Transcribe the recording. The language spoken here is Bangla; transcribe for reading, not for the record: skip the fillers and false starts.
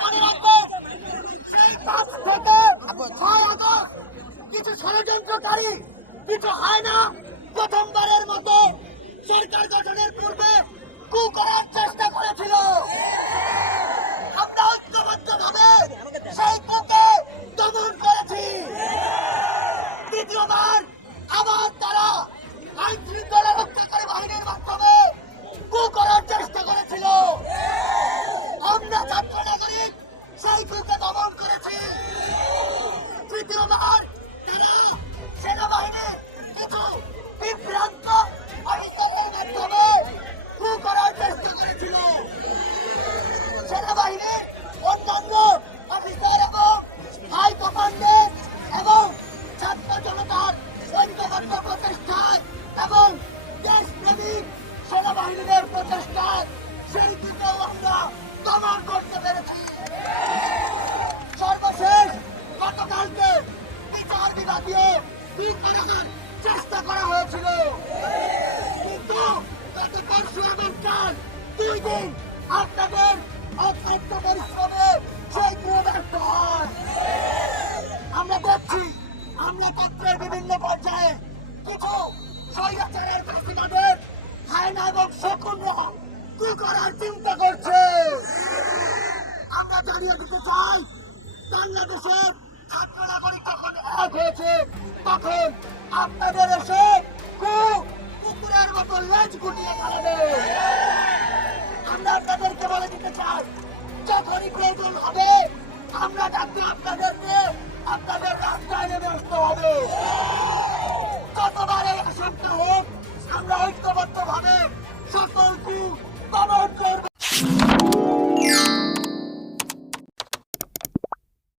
মনে রাখবেন, সেই 5 থেকে 6 আগস্ট কিছু ষড়যন্ত্রকারী, কিছু হয় না প্রথমবারের মতো সরকার গঠনের পূর্বে কু করার চেষ্টা করেছিল। আমরা ঐক্যবদ্ধভাবে সেই কুকে দমন করেছি। দ্বিতীয়বার আবার তারা আইন শৃঙ্খলা রক্ষাকারী বাহিনীর মাধ্যমে কু করার চেষ্টা করেছিল। আমরা ছাত্র নাগরিক সেই কুকে দমন করেছি। তৃতীয়বার তারা সেনাবাহিনীর কিছু বিভ্রান্ত অফিসারের মাধ্যমে কু করার চেষ্টা করেছিল। সেনাবাহিনীর অন্যান্য অফিসার এবং হাই কমান্ডের এবং ছাত্র জনতার ঐক্যবদ্ধ প্রচেষ্টায় এবং দেশপ্রেমিক সেনাবাহিনীদের প্রচেষ্টায় সেই দিকেও আমরা দমন করতে পেরেছি। সর্বশেষ গতকালকে বিচার বিভাগীয় করার চেষ্টা করা হয়েছিল, কিন্তু গত পরশু এবং কাল 2 দিন আপনাদের অত্যন্ত পরিশ্রমে সেই ব্যর্থ হয়। আমরা দেখছি আমরা তন্ত্রের বিভিন্ন পর্যায়ে কিছু স্বৈরাচারের ফাঁসিবাদের হায়না এবং শকুনরা কি করার চিন্তা করছে। আমরা জানিয়ে দিতে চাই, বাংলাদেশের ছাত্র নাগরিক যখন এক হয়েছে তখন আপনাদের এসে কুকুরের মতো লেজ গুটিয়ে খাওয়াবে। আমরা আপনাদেরকে বলে দিতে চাই, যখনই প্রয়োজন হবে আমরা যাতে আপনাদেরকে আপনাদের